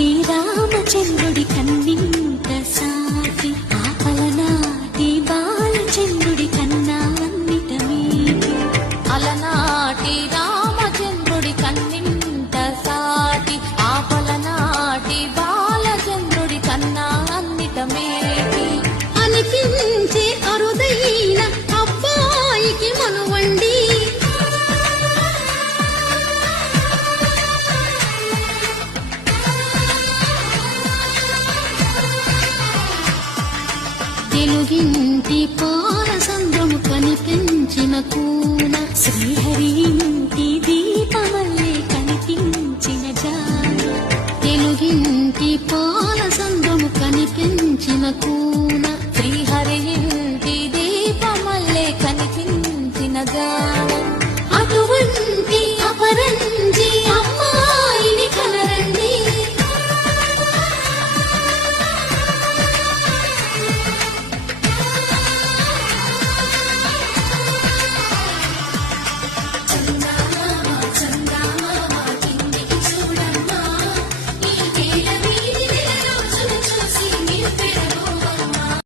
అలనాటి రామచంద్రుడి కన్నింత సాటి ఆపలనాటి బాలచంద్రుడి కన్నా అన్నిట మీటి అలనాటి రామచంద్రుడి కన్నింత సాటి ఆపలనాటి బాలచంద్రుడి కన్నా అన్నిట మేటి అనిపించే అరుదైన అబ్బాయికి మనువండి తెలుగింటి పాలసంద్రము కనిపించిన కూన శ్రీహరి ఇంటి దీపమల్లే కనిపించిన జాన తెలుగింటి పాలసంద్రము కనిపించిన కూన